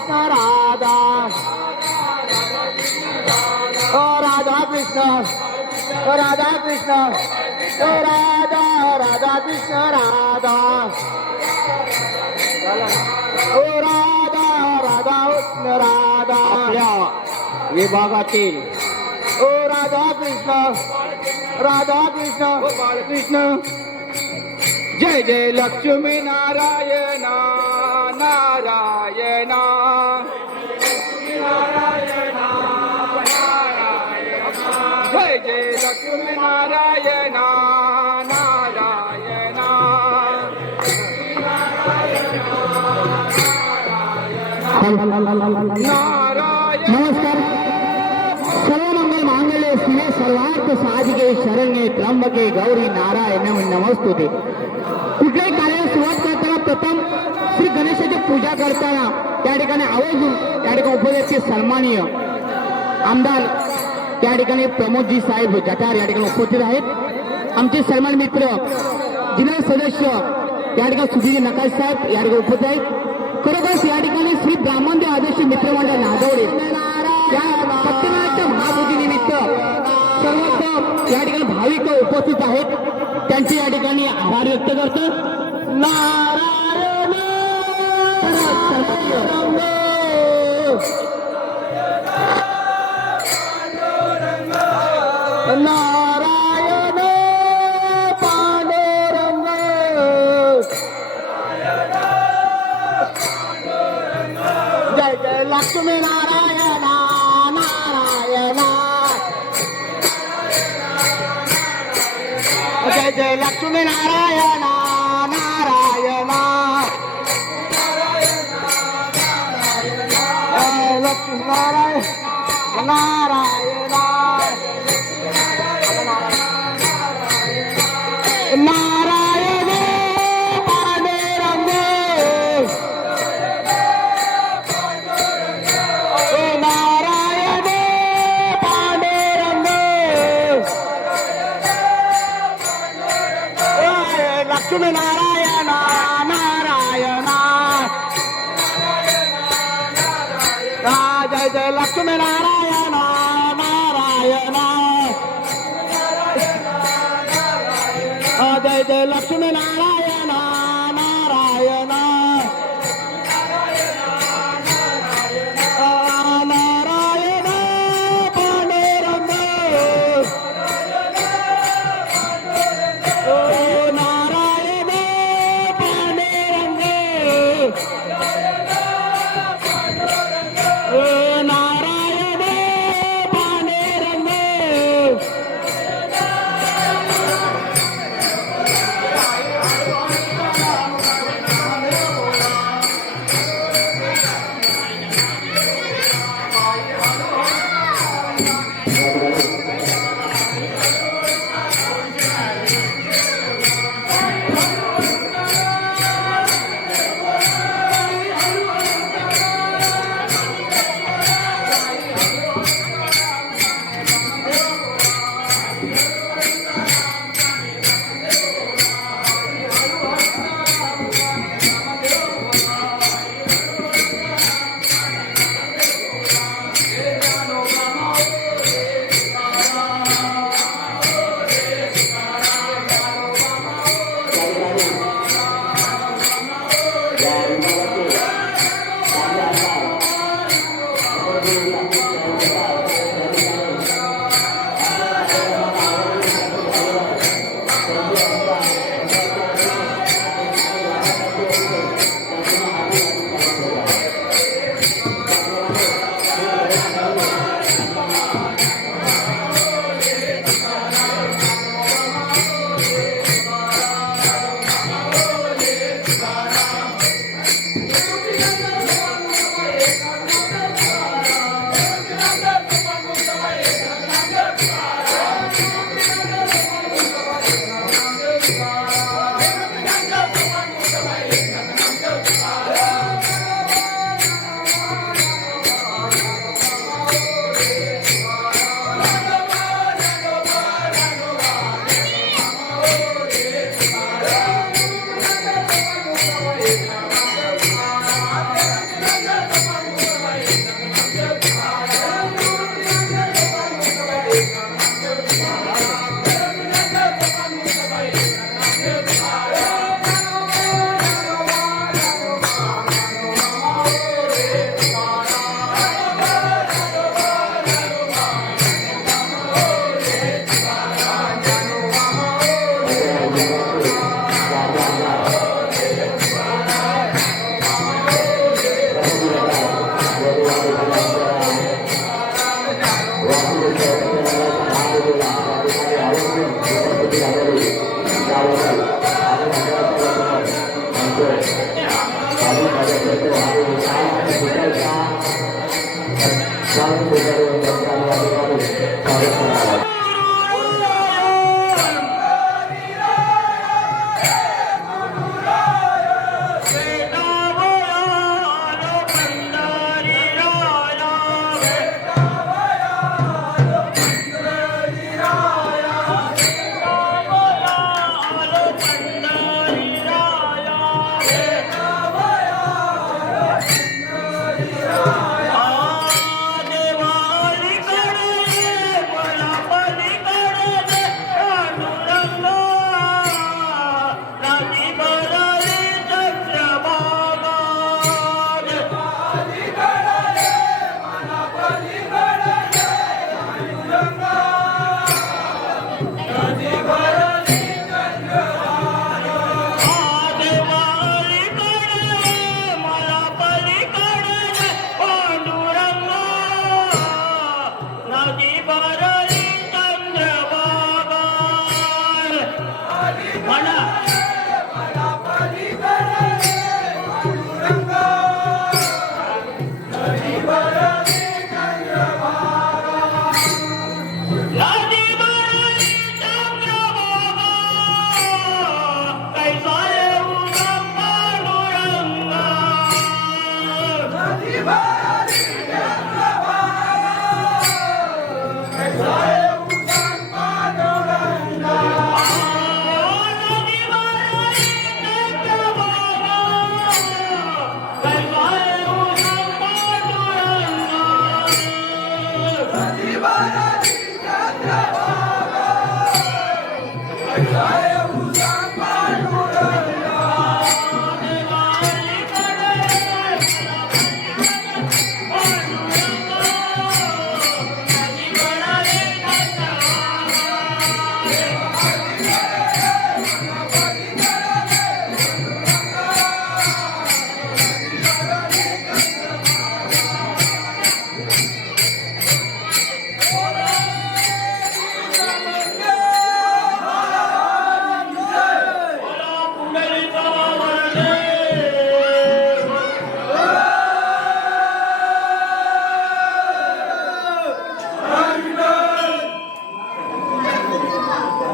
कृष्ण राधा। ओ राधा कृष्ण ओ राधा कृष्ण ओ राधा राधा कृष्ण राधा। ओ राधा राधा कृष्ण राधा। आपल्या विभागातील ओ राधा कृष्ण राधा कृष्ण। ओ बाळकृष्ण जय जय लक्ष्मी नारायण नारायणा। नमस्कार. सर्व मंगल मांगल्य शिवे सर्वार्थ साधिके शरण्ये त्र्यंबके गौरी नारायण नमस्तुते. कुठल्याही कार्याला सुरुवात करताना प्रथम श्री गणेशाची पूजा करताना त्या ठिकाणी आवर्जून त्या ठिकाणी उपस्थित सन्माननीय आमदार त्या ठिकाणी प्रमोदजी साहेब जठार या ठिकाणी उपस्थित आहेत. आमचे सन्मान मित्र जिल्हा सदस्य या ठिकाणी सुधीर नकाश साहेब या ठिकाणी उपस्थित आहेत. खरोखरच या ठिकाणी श्री ब्राह्मणदेव आदर्श मित्रमंडळ नागवडे. या सत्यनारायणच्या महापूजेनिमित्त सर्वत्र या ठिकाणी भाविक उपस्थित आहेत. त्यांचे या ठिकाणी आभार व्यक्त करतो. नारायण! లక్ష్మీ నారాయణ నారాయణ. జయ జయ లక్ష్మీ నారాయణ నారాయణ. లక్ష్మీ నారాయణ నారాయణ. Lakshmi Narayana Thank you. 감사합니다.